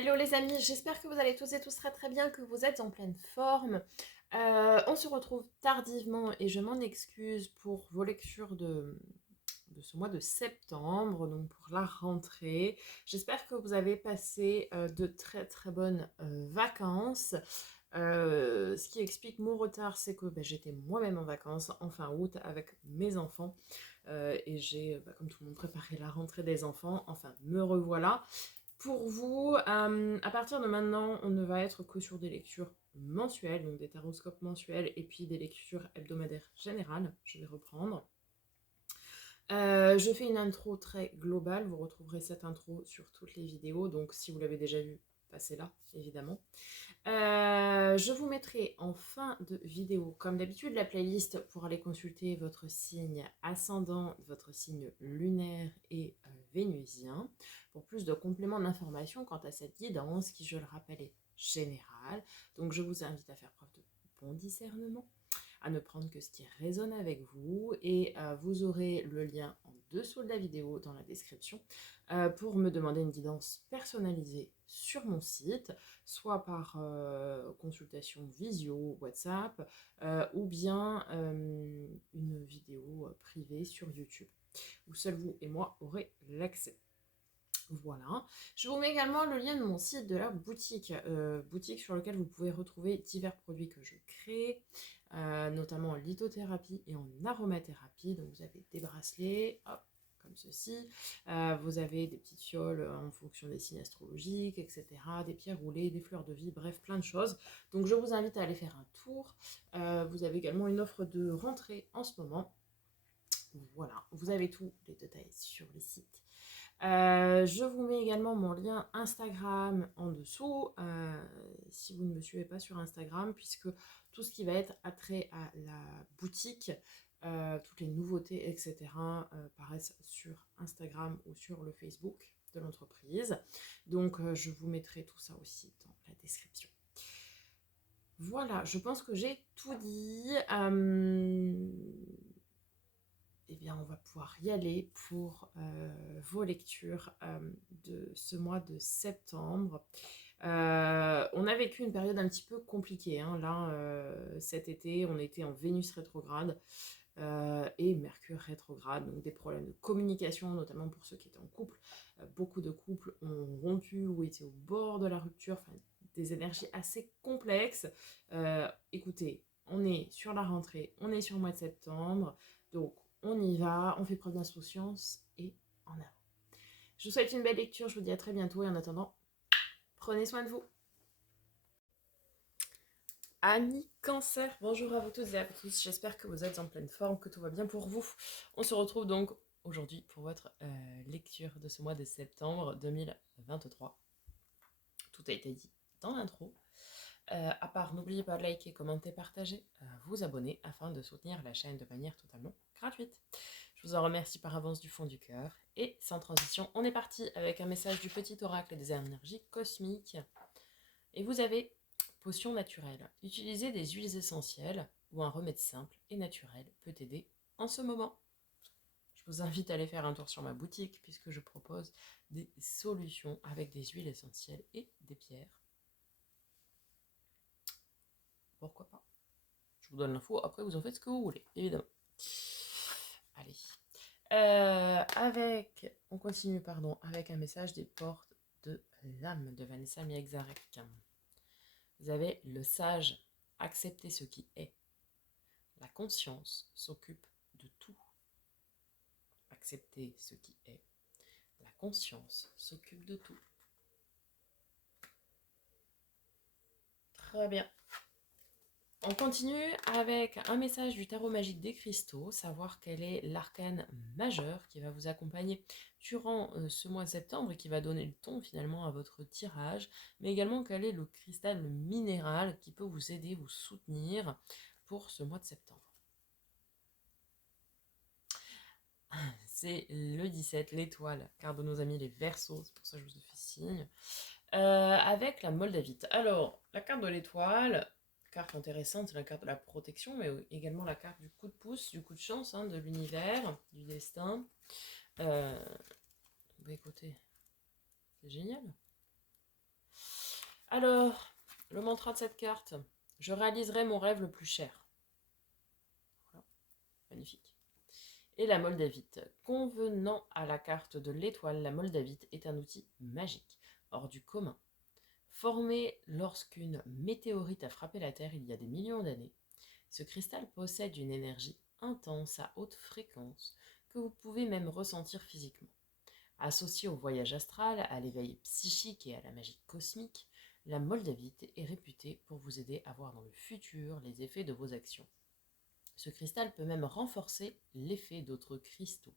Hello les amis, j'espère que vous allez tous et tous très très bien, que vous êtes en pleine forme. On se retrouve tardivement et je m'en excuse pour vos lectures de ce mois de septembre, donc pour la rentrée. J'espère que vous avez passé de très très bonnes vacances. Ce qui explique mon retard, c'est que j'étais moi-même en vacances en fin août avec mes enfants et j'ai, comme tout le monde, préparé la rentrée des enfants. Enfin, me revoilà. Pour vous, à partir de maintenant, on ne va être que sur des lectures mensuelles, donc des taroscopes mensuels et puis des lectures hebdomadaires générales. Je vais reprendre. Je fais une intro très globale, vous retrouverez cette intro sur toutes les vidéos, donc si vous l'avez déjà vue, passez là, évidemment. Je vous mettrai en fin de vidéo, comme d'habitude, la playlist pour aller consulter votre signe ascendant, votre signe lunaire et vénusien, pour plus de compléments d'information quant à cette guidance qui, je le rappelle, est générale. Donc je vous invite à faire preuve de bon discernement, à ne prendre que ce qui résonne avec vous, et vous aurez le lien en dessous de la vidéo dans la description pour me demander une guidance personnalisée sur mon site, soit par consultation visio, WhatsApp, ou bien une vidéo privée sur YouTube, où seul vous et moi aurez l'accès. Voilà. Je vous mets également le lien de mon site de la boutique, boutique sur lequel vous pouvez retrouver divers produits que je crée, notamment en lithothérapie et en aromathérapie. Donc vous avez des bracelets, hop, comme ceci. Vous avez des petites fioles en fonction des signes astrologiques, etc. Des pierres roulées, des fleurs de vie, bref, plein de choses. Donc je vous invite à aller faire un tour. Vous avez également une offre de rentrée en ce moment. Voilà, vous avez tous les détails sur le site. Je vous mets également mon lien Instagram en dessous, si vous ne me suivez pas sur Instagram, puisque tout ce qui va être attrait à la boutique, toutes les nouveautés, etc., paraissent sur Instagram ou sur le Facebook de l'entreprise. Donc je vous mettrai tout ça aussi dans la description. Voilà, je pense que j'ai tout dit. Eh bien, on va pouvoir y aller pour vos lectures de ce mois de septembre. On a vécu une période un petit peu compliquée, hein. Là, cet été, on était en Vénus rétrograde et Mercure rétrograde, donc des problèmes de communication, notamment pour ceux qui étaient en couple. Beaucoup de couples ont rompu ou étaient au bord de la rupture, enfin, des énergies assez complexes. Écoutez, on est sur la rentrée, on est sur le mois de septembre, donc on y va, on fait preuve d'insouciance et en avant. Je vous souhaite une belle lecture, je vous dis à très bientôt et en attendant, prenez soin de vous. Amis Cancer, bonjour à vous tous et à tous, j'espère que vous êtes en pleine forme, que tout va bien pour vous. On se retrouve donc aujourd'hui pour votre lecture de ce mois de septembre 2023. Tout a été dit dans l'intro. À part, n'oubliez pas de liker, commenter, partager, vous abonner afin de soutenir la chaîne de manière totalement gratuite. Je vous en remercie par avance du fond du cœur. Et sans transition, on est parti avec un message du petit oracle des énergies cosmiques. Et vous avez potion naturelle. Utilisez des huiles essentielles ou un remède simple et naturel peut aider en ce moment. Je vous invite à aller faire un tour sur ma boutique puisque je propose des solutions avec des huiles essentielles et des pierres. Pourquoi pas? Je vous donne l'info, après vous en faites ce que vous voulez, évidemment. Allez. On continue, avec un message des portes de l'âme de Vanessa Miexarek. Vous avez le sage, accepter ce qui est. La conscience s'occupe de tout. Accepter ce qui est. La conscience s'occupe de tout. Très bien. On continue avec un message du tarot magique des cristaux, savoir quel est l'arcane majeur qui va vous accompagner durant ce mois de septembre et qui va donner le ton finalement à votre tirage, mais également quel est le cristal minéral qui peut vous aider, vous soutenir pour ce mois de septembre. C'est le 17, l'étoile, car de nos amis les Verseaux, c'est pour ça que je vous ai fait signe, avec la Moldavite. Alors, la carte de l'étoile, carte intéressante, c'est la carte de la protection, mais également la carte du coup de pouce, du coup de chance, hein, de l'univers, du destin. Bah écoutez, c'est génial. Alors, le mantra de cette carte, je réaliserai mon rêve le plus cher. Voilà, magnifique. Et la moldavite. Convenant à la carte de l'étoile, la moldavite est un outil magique, hors du commun. Formé lorsqu'une météorite a frappé la Terre il y a des millions d'années, ce cristal possède une énergie intense à haute fréquence que vous pouvez même ressentir physiquement. Associée au voyage astral, à l'éveil psychique et à la magie cosmique, la moldavite est réputée pour vous aider à voir dans le futur les effets de vos actions. Ce cristal peut même renforcer l'effet d'autres cristaux,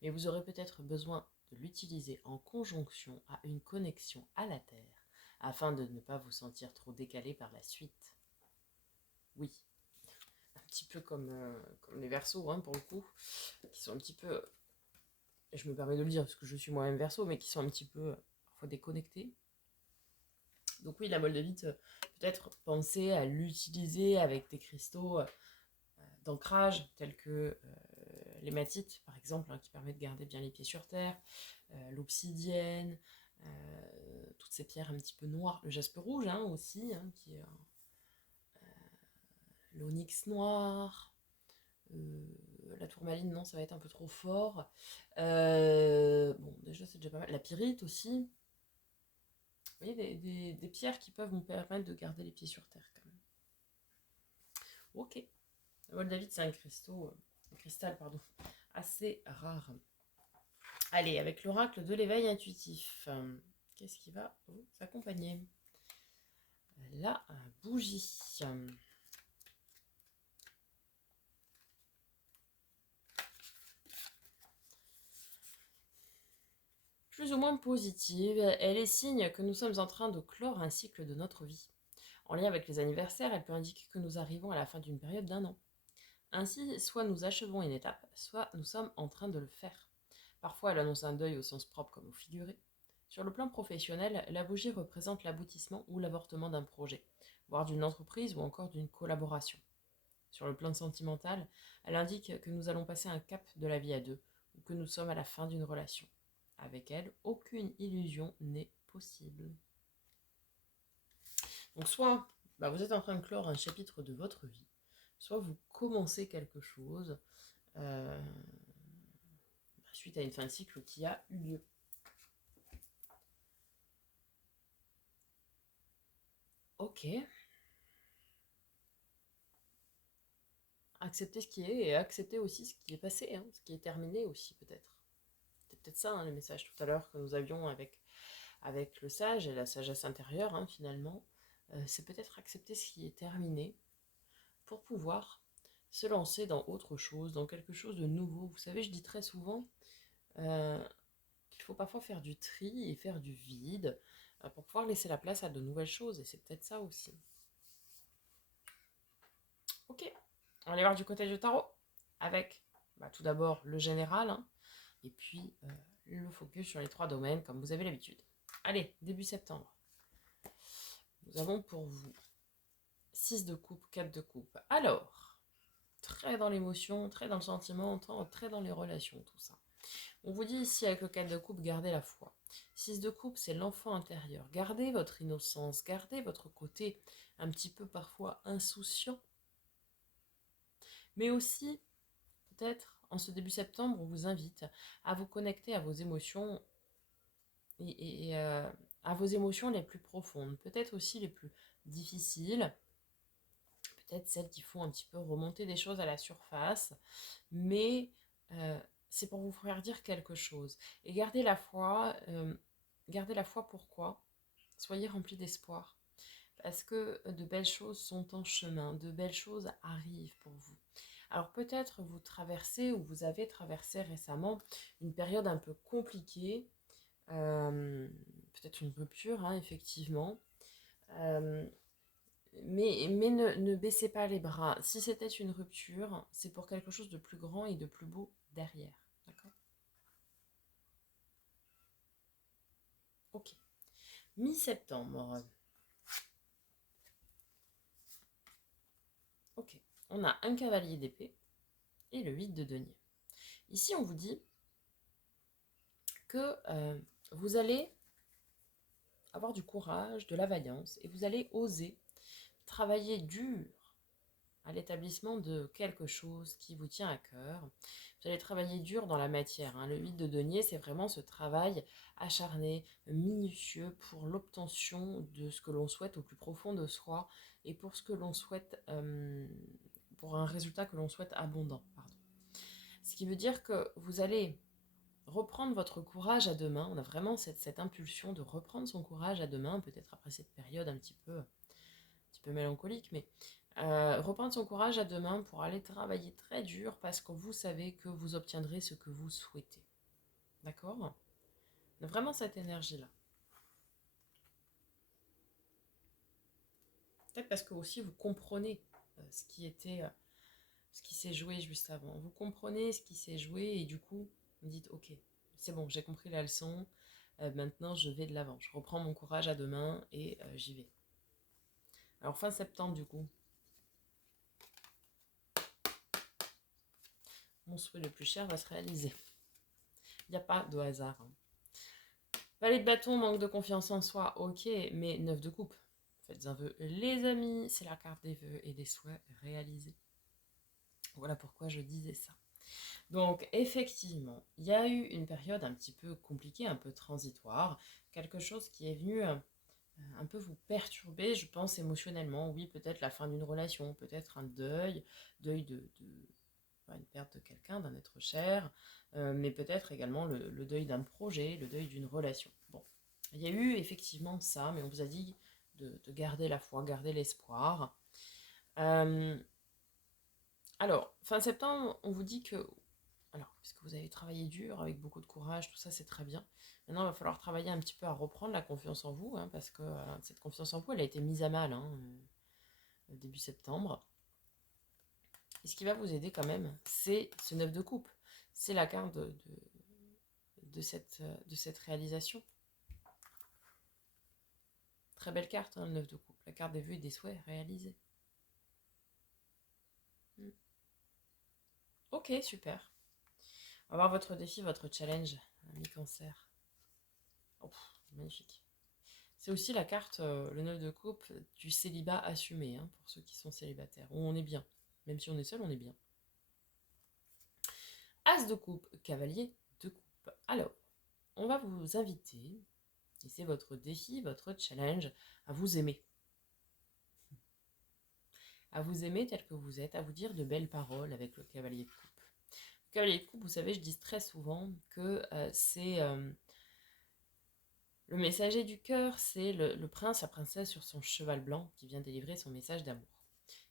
mais vous aurez peut-être besoin de l'utiliser en conjonction à une connexion à la Terre, afin de ne pas vous sentir trop décalé par la suite. Oui, un petit peu comme les Verseaux, hein, pour le coup, qui sont un petit peu, je me permets de le dire parce que je suis moi-même Verseau, mais qui sont un petit peu parfois déconnectés. Donc oui, la moldavite, peut-être penser à l'utiliser avec des cristaux d'ancrage tels que l'hématite, par exemple, hein, qui permet de garder bien les pieds sur terre, l'obsidienne, toutes ces pierres un petit peu noires, le jaspe rouge hein, aussi, hein, qui est l'onyx noir, la tourmaline, non, ça va être un peu trop fort. Bon, déjà, c'est déjà pas mal. La pyrite aussi. Vous voyez, des pierres qui peuvent vous permettre de garder les pieds sur terre, quand même. Ok. La moldavite, c'est un cristal, pardon, assez rare. Allez, avec l'oracle de l'éveil intuitif, qu'est-ce qui va vous accompagner? La bougie. Plus ou moins positive, elle est signe que nous sommes en train de clore un cycle de notre vie. En lien avec les anniversaires, elle peut indiquer que nous arrivons à la fin d'une période d'1 an. Ainsi, soit nous achevons une étape, soit nous sommes en train de le faire. Parfois, elle annonce un deuil au sens propre comme au figuré. Sur le plan professionnel, la bougie représente l'aboutissement ou l'avortement d'un projet, voire d'une entreprise ou encore d'une collaboration. Sur le plan sentimental, elle indique que nous allons passer un cap de la vie à deux, ou que nous sommes à la fin d'une relation. Avec elle, aucune illusion n'est possible. Donc soit vous êtes en train de clore un chapitre de votre vie, soit vous commencez quelque chose euh, suite à une fin de cycle qui a eu lieu. Ok. Accepter ce qui est et accepter aussi ce qui est passé, hein, ce qui est terminé aussi peut-être. C'est peut-être ça hein, le message tout à l'heure que nous avions avec le sage et la sagesse intérieure hein, finalement. C'est peut-être accepter ce qui est terminé pour pouvoir se lancer dans autre chose, dans quelque chose de nouveau. Vous savez, je dis très souvent qu'il faut parfois faire du tri et faire du vide pour pouvoir laisser la place à de nouvelles choses, et c'est peut-être ça aussi. Ok, on va aller voir du côté du tarot, avec tout d'abord le général, hein, et puis le focus sur les 3 domaines, comme vous avez l'habitude. Allez, début septembre. Nous avons pour vous 6 de coupe, 4 de coupe. Alors, très dans l'émotion, très dans le sentiment, très dans les relations, tout ça. On vous dit ici avec le 4 de coupe, gardez la foi. 6 de coupe, c'est l'enfant intérieur. Gardez votre innocence, gardez votre côté un petit peu parfois insouciant. Mais aussi, peut-être, en ce début septembre, on vous invite à vous connecter à vos émotions et à vos émotions les plus profondes, peut-être aussi les plus difficiles, peut-être celles qui font un petit peu remonter des choses à la surface, mais c'est pour vous faire dire quelque chose. Et gardez la foi pourquoi? Soyez remplis d'espoir. Parce que de belles choses sont en chemin, de belles choses arrivent pour vous. Alors peut-être vous traversez ou vous avez traversé récemment une période un peu compliquée, peut-être une rupture, hein, effectivement. Mais ne baissez pas les bras. Si c'était une rupture, c'est pour quelque chose de plus grand et de plus beau derrière. D'accord? Ok. Mi-septembre. Ok. On a un cavalier d'épée et le 8 de denier. Ici, on vous dit que vous allez avoir du courage, de la vaillance, et vous allez oser travailler dur à l'établissement de quelque chose qui vous tient à cœur. Vous allez travailler dur dans la matière, hein. Le 8 de denier, c'est vraiment ce travail acharné, minutieux pour l'obtention de ce que l'on souhaite au plus profond de soi et pour ce que l'on souhaite, pour un résultat que l'on souhaite abondant. Pardon. Ce qui veut dire que vous allez reprendre votre courage à deux mains. On a vraiment cette impulsion de reprendre son courage à deux mains, peut-être après cette période un petit peu mélancolique, mais reprendre son courage à deux mains pour aller travailler très dur parce que vous savez que vous obtiendrez ce que vous souhaitez. D'accord? On a vraiment cette énergie-là. Peut-être parce que aussi vous comprenez ce qui s'est joué juste avant. Vous comprenez ce qui s'est joué et du coup, vous dites ok, c'est bon, j'ai compris la leçon. Maintenant, je vais de l'avant. Je reprends mon courage à deux mains et j'y vais. Alors fin septembre du coup, mon souhait le plus cher va se réaliser. Il n'y a pas de hasard. Hein. Valet de bâton, manque de confiance en soi, ok, mais 9 de coupe. Faites un vœu, les amis, c'est la carte des vœux et des souhaits réalisés. Voilà pourquoi je disais ça. Donc effectivement, il y a eu une période un petit peu compliquée, un peu transitoire, quelque chose qui est venu un peu vous perturber, je pense, émotionnellement. Oui, peut-être la fin d'une relation, peut-être un deuil de une perte de quelqu'un, d'un être cher, mais peut-être également le deuil d'un projet, le deuil d'une relation. Bon, il y a eu effectivement ça, mais on vous a dit de garder la foi, garder l'espoir. Alors, fin septembre, on vous dit que, alors, puisque vous avez travaillé dur, avec beaucoup de courage, tout ça, c'est très bien. Maintenant, il va falloir travailler un petit peu à reprendre la confiance en vous, hein, parce que cette confiance en vous, elle a été mise à mal début septembre. Et ce qui va vous aider quand même, c'est ce 9 de coupe. C'est la carte de cette réalisation. Très belle carte, hein, le 9 de coupe. La carte des vœux et des souhaits réalisés. Ok, super. On va voir votre défi, votre challenge, mi-cancer. Oh, magnifique. C'est aussi la carte, le 9 de coupe, du célibat assumé, hein, pour ceux qui sont célibataires. Où on est bien. Même si on est seul, on est bien. As de coupe, cavalier de coupe. Alors, on va vous inviter, et c'est votre défi, votre challenge, à vous aimer. À vous aimer tel que vous êtes, à vous dire de belles paroles avec le cavalier de coupe. Le cavalier de coupe, vous savez, je dis très souvent que c'est le messager du cœur, c'est le prince, la princesse sur son cheval blanc qui vient délivrer son message d'amour.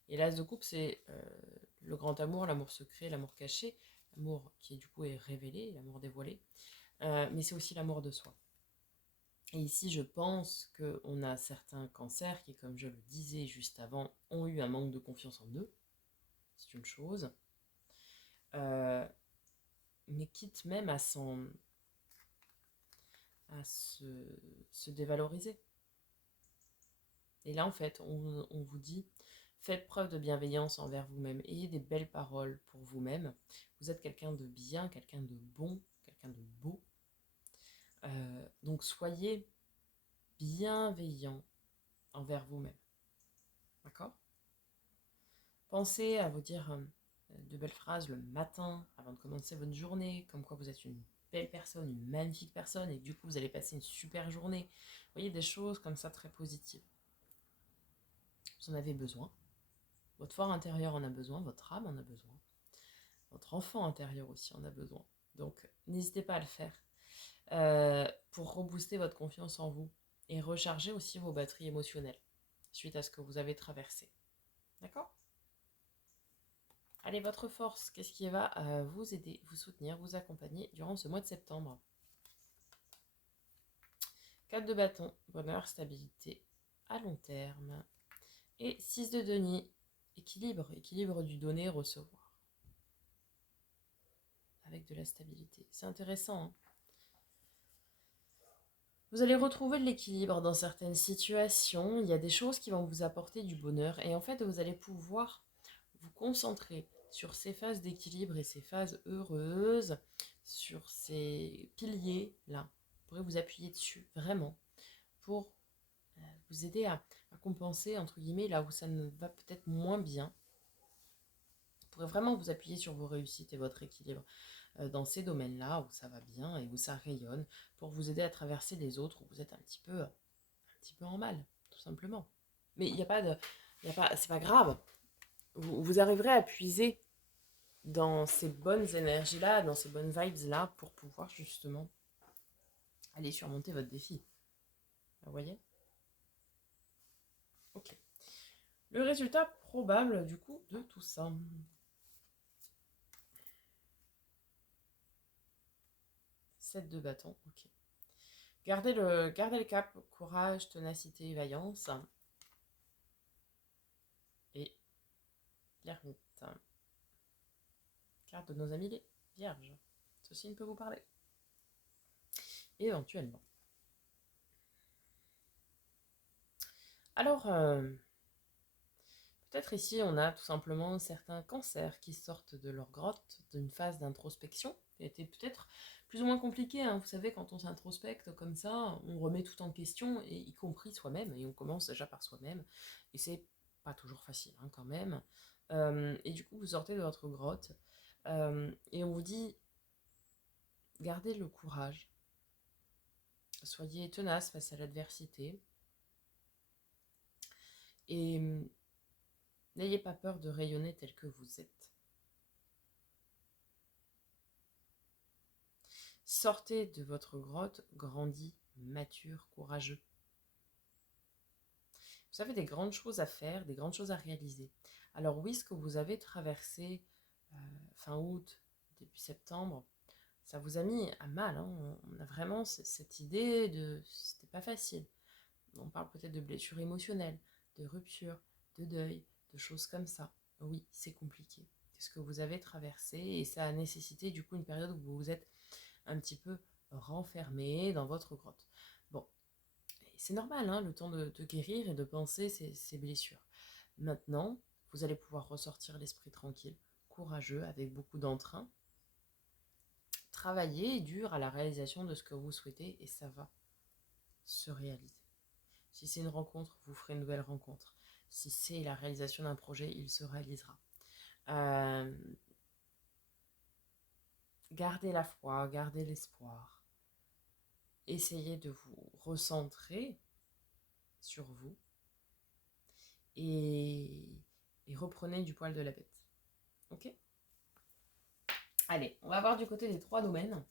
Et l'as de coupe, c'est le grand amour, l'amour secret, l'amour caché, l'amour qui du coup est révélé, l'amour dévoilé, mais c'est aussi l'amour de soi. Et ici, je pense qu'on a certains cancers qui, comme je le disais juste avant, ont eu un manque de confiance en eux. C'est une chose. Mais quitte même à se dévaloriser. Et là, en fait, on vous dit, faites preuve de bienveillance envers vous-même. Ayez des belles paroles pour vous-même. Vous êtes quelqu'un de bien, quelqu'un de bon, quelqu'un de beau. Donc, soyez bienveillant envers vous-même. D'accord ? Pensez à vous dire de belles phrases le matin avant de commencer votre journée, comme quoi vous êtes une belle personne, une magnifique personne, et du coup vous allez passer une super journée. Vous voyez, des choses comme ça très positives. Vous en avez besoin. Votre fort intérieur en a besoin, votre âme en a besoin. Votre enfant intérieur aussi en a besoin. Donc n'hésitez pas à le faire pour rebooster votre confiance en vous et recharger aussi vos batteries émotionnelles suite à ce que vous avez traversé. D'accord ? Allez, votre force, qu'est-ce qui va vous aider, vous soutenir, vous accompagner durant ce mois de septembre ? 4 de bâton, bonheur, stabilité à long terme. Et 6 de denier, équilibre du donner-recevoir. Avec de la stabilité. C'est intéressant, hein ? Vous allez retrouver de l'équilibre dans certaines situations. Il y a des choses qui vont vous apporter du bonheur. Et en fait, vous allez pouvoir vous concentrer sur ces phases d'équilibre et ces phases heureuses, sur ces piliers-là. Vous pourrez vous appuyer dessus, vraiment, pour vous aider à compenser, entre guillemets, là où ça ne va peut-être moins bien. Vous pourrez vraiment vous appuyer sur vos réussites et votre équilibre dans ces domaines-là où ça va bien et où ça rayonne pour vous aider à traverser les autres où vous êtes un petit peu en mal, tout simplement. Mais il n'y a pas de... c'est pas grave. Vous arriverez à puiser dans ces bonnes énergies-là, dans ces bonnes vibes-là pour pouvoir justement aller surmonter votre défi. Vous voyez? Ok. Le résultat probable du coup de tout ça. 7 de bâton, ok. Gardez le cap, courage, ténacité, vaillance. Et l'ermite. Carte de nos amis les vierges. Ceci ne peut vous parler. Éventuellement. Alors, peut-être ici, on a tout simplement certains cancers qui sortent de leur grotte, d'une phase d'introspection, qui a été peut-être plus ou moins compliquée. Hein. Vous savez, quand on s'introspecte comme ça, on remet tout en question, et y compris soi-même, et on commence déjà par soi-même. Et c'est pas toujours facile, hein, quand même. Et du coup, vous sortez de votre grotte, et on vous dit, gardez le courage, soyez tenace face à l'adversité, et n'ayez pas peur de rayonner tel que vous êtes. Sortez de votre grotte, grandi, mature, courageux. Vous avez des grandes choses à faire, des grandes choses à réaliser. Alors oui, ce que vous avez traversé fin août, début septembre, ça vous a mis à mal. Hein. On a vraiment cette idée de... C'était pas facile. On parle peut-être de blessures émotionnelles, de ruptures, de deuil, de choses comme ça. Oui, c'est compliqué. C'est ce que vous avez traversé et ça a nécessité du coup une période où vous vous êtes un petit peu renfermé dans votre grotte. Bon, c'est normal, hein, le temps de guérir et de penser ces blessures. Maintenant, vous allez pouvoir ressortir l'esprit tranquille, courageux, avec beaucoup d'entrain, travailler dur à la réalisation de ce que vous souhaitez et ça va se réaliser. Si c'est une rencontre, vous ferez une nouvelle rencontre. Si c'est la réalisation d'un projet, il se réalisera. Gardez la foi, gardez l'espoir. Essayez de vous recentrer sur vous et reprenez du poil de la bête. Ok? Allez, on va voir du côté des 3 domaines.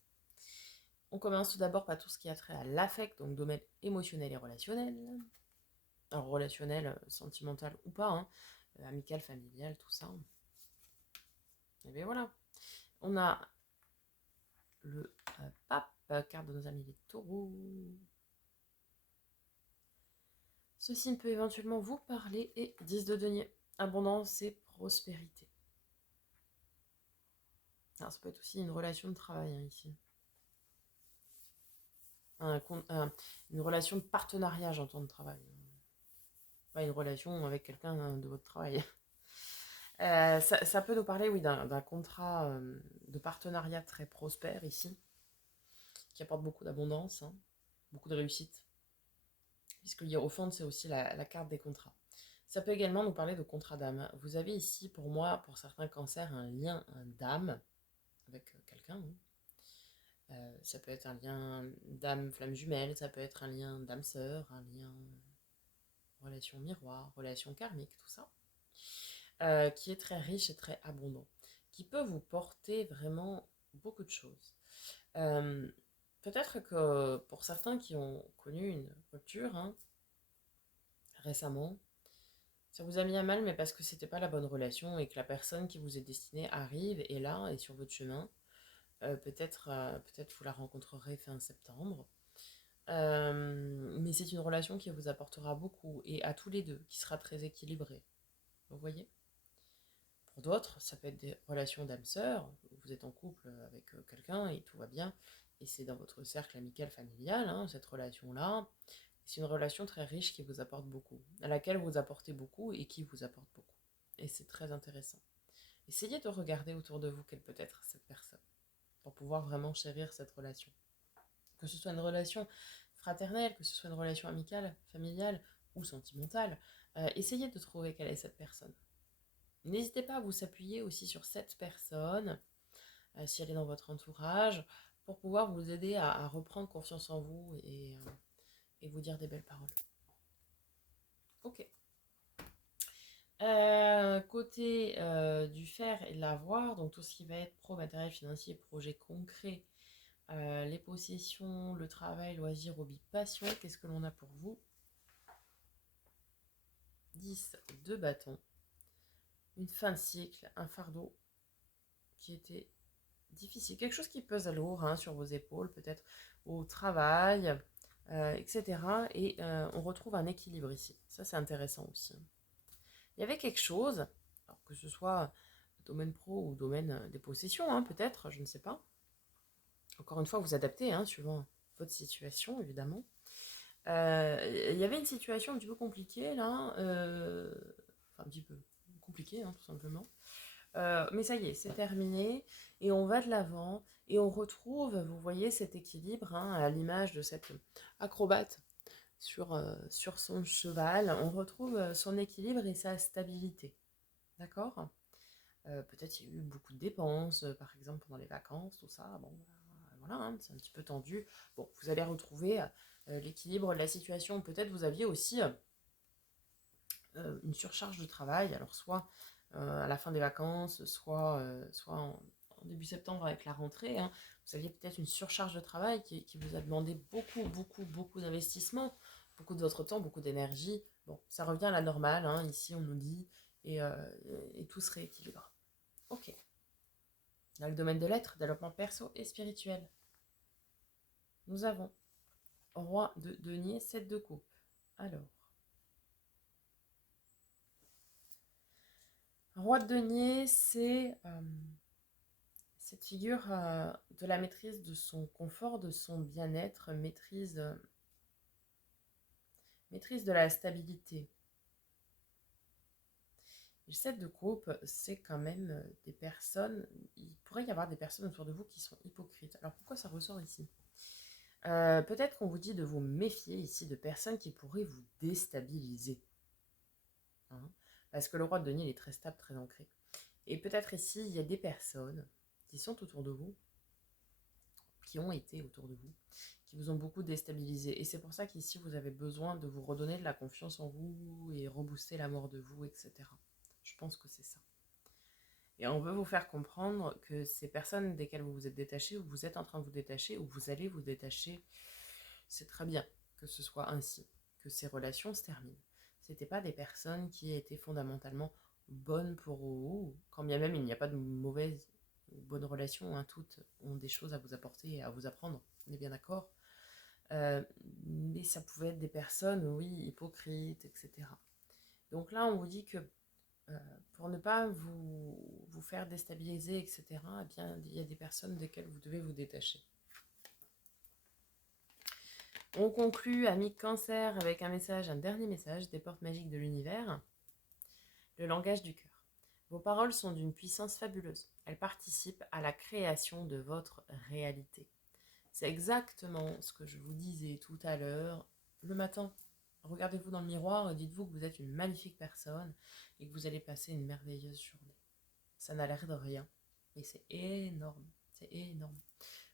On commence tout d'abord par tout ce qui a trait à l'affect, donc domaine émotionnel et relationnel. Alors relationnel, sentimental ou pas, hein, amical, familial, tout ça. Et bien voilà. On a le pape, carte de nos amis les taureaux. Ceci ne peut éventuellement vous parler et 10 de denier. Abondance et prospérité. Alors, ça peut être aussi une relation de travail, hein, ici. Une relation de partenariat, j'entends, de travail. Pas une relation avec quelqu'un de votre travail. Ça peut nous parler, oui, d'un contrat de partenariat très prospère ici, qui apporte beaucoup d'abondance, hein, beaucoup de réussite. Puisque l'hiérophante, c'est aussi la carte des contrats. Ça peut également nous parler de contrat d'âme. Vous avez ici, pour moi, pour certains cancers, un lien d'âme avec quelqu'un. Ça peut être un lien d'âme flamme jumelle, ça peut être un lien d'âme sœur, un lien relation miroir, relation karmique, tout ça. Qui est très riche et très abondant, qui peut vous porter vraiment beaucoup de choses. Peut-être que pour certains qui ont connu une rupture, hein, récemment, ça vous a mis à mal, mais parce que c'était pas la bonne relation et que la personne qui vous est destinée arrive, est là, est sur votre chemin. Peut-être vous la rencontrerez fin septembre. Mais c'est une relation qui vous apportera beaucoup, et à tous les deux, qui sera très équilibrée. Vous voyez ? Pour d'autres, ça peut être des relations d'âme-sœur. Vous êtes en couple avec quelqu'un et tout va bien. Et c'est dans votre cercle amical familial, hein, cette relation-là. C'est une relation très riche qui vous apporte beaucoup, à laquelle vous apportez beaucoup et qui vous apporte beaucoup. Et c'est très intéressant. Essayez de regarder autour de vous quelle peut être cette personne, pour pouvoir vraiment chérir cette relation. Que ce soit une relation fraternelle, que ce soit une relation amicale, familiale, ou sentimentale, essayez de trouver quelle est cette personne. N'hésitez pas à vous appuyer aussi sur cette personne, si elle est dans votre entourage, pour pouvoir vous aider à reprendre confiance en vous et vous dire des belles paroles. Ok. Côté du faire et de l'avoir, donc tout ce qui va être pro, matériel, financier, projet concret, les possessions, le travail, loisirs, hobby, passion, qu'est-ce que l'on a pour vous? 10 de bâton, une fin de cycle, un fardeau qui était difficile, quelque chose qui pèse lourd hein, sur vos épaules, peut-être au travail, etc. Et on retrouve un équilibre ici. Ça, c'est intéressant aussi. Il y avait quelque chose, alors que ce soit domaine pro ou domaine des possessions, hein, peut-être, je ne sais pas. Encore une fois, vous adaptez, hein, suivant votre situation, évidemment. Il y avait une situation un petit peu compliquée, là. Enfin, un petit peu compliquée, hein, tout simplement. Mais ça y est, c'est terminé. Et on va de l'avant. Et on retrouve, vous voyez, cet équilibre, hein, à l'image de cette acrobate sur son cheval. On retrouve son équilibre et sa stabilité. D'accord? Peut-être il y a eu beaucoup de dépenses, par exemple pendant les vacances, tout ça. Bon, voilà, hein, c'est un petit peu tendu. Bon, vous allez retrouver l'équilibre de la situation. Peut-être vous aviez aussi une surcharge de travail. Alors soit à la fin des vacances, soit en début septembre avec la rentrée. Hein. Vous aviez peut-être une surcharge de travail qui vous a demandé beaucoup d'investissement, beaucoup de votre temps, beaucoup d'énergie. Bon, ça revient à la normale, hein, ici on nous dit, et tout se rééquilibre. Ok. Dans le domaine de l'être, développement perso et spirituel, nous avons roi de denier, 7 de coupe. Alors, roi de denier, c'est cette figure de la maîtrise de son confort, de son bien-être, maîtrise de la stabilité. Le 7 de coupe, c'est quand même des personnes, il pourrait y avoir des personnes autour de vous qui sont hypocrites. Alors pourquoi ça ressort ici? Peut-être qu'on vous dit de vous méfier ici de personnes qui pourraient vous déstabiliser. Hein, parce que le roi de denier, il est très stable, très ancré. Et peut-être ici, il y a des personnes qui sont autour de vous, qui ont été autour de vous, qui vous ont beaucoup déstabilisé. Et c'est pour ça qu'ici, vous avez besoin de vous redonner de la confiance en vous et rebooster l'amour de vous, etc. Je pense que c'est ça. Et on veut vous faire comprendre que ces personnes desquelles vous vous êtes détaché, ou vous êtes en train de vous détacher, ou vous allez vous détacher, c'est très bien que ce soit ainsi, que ces relations se terminent. Ce n'étaient pas des personnes qui étaient fondamentalement bonnes pour vous, quand bien même il n'y a pas de mauvaises ou bonnes relations, hein, toutes ont des choses à vous apporter et à vous apprendre, on est bien d'accord. Mais ça pouvait être des personnes, oui, hypocrites, etc. Donc là, on vous dit que pour ne pas vous faire déstabiliser, etc., eh bien, il y a des personnes desquelles vous devez vous détacher. On conclut, amis Cancer, avec un dernier message des portes magiques de l'univers, le langage du cœur. Vos paroles sont d'une puissance fabuleuse. Elles participent à la création de votre réalité. C'est exactement ce que je vous disais tout à l'heure, le matin. Regardez-vous dans le miroir et dites-vous que vous êtes une magnifique personne et que vous allez passer une merveilleuse journée. Ça n'a l'air de rien, mais c'est énorme. C'est énorme.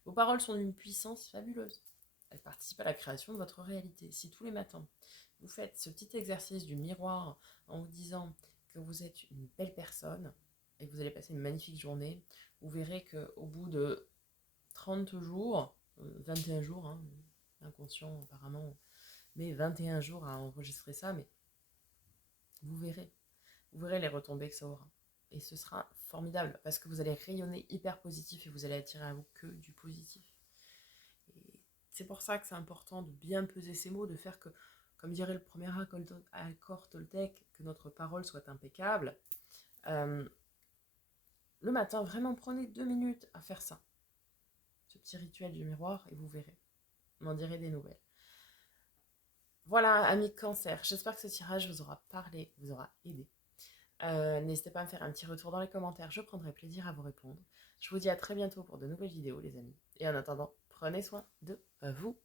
Vos paroles sont d'une puissance fabuleuse. Elles participent à la création de votre réalité. Si tous les matins, vous faites ce petit exercice du miroir en vous disant que vous êtes une belle personne et que vous allez passer une magnifique journée, vous verrez qu'au bout de 30 jours, 21 jours, hein, inconscient apparemment, mais 21 jours à enregistrer ça, mais vous verrez les retombées que ça aura. Et ce sera formidable parce que vous allez rayonner hyper positif et vous allez attirer à vous que du positif. Et c'est pour ça que c'est important de bien peser ces mots, de faire que, comme dirait le premier accord Toltec, que notre parole soit impeccable. Le matin, vraiment prenez 2 minutes à faire ça. Ce petit rituel du miroir et vous verrez. Vous m'en direz des nouvelles. Voilà, amis Cancer, j'espère que ce tirage vous aura parlé, vous aura aidé. N'hésitez pas à me faire un petit retour dans les commentaires, je prendrai plaisir à vous répondre. Je vous dis à très bientôt pour de nouvelles vidéos les amis. Et en attendant, prenez soin de vous.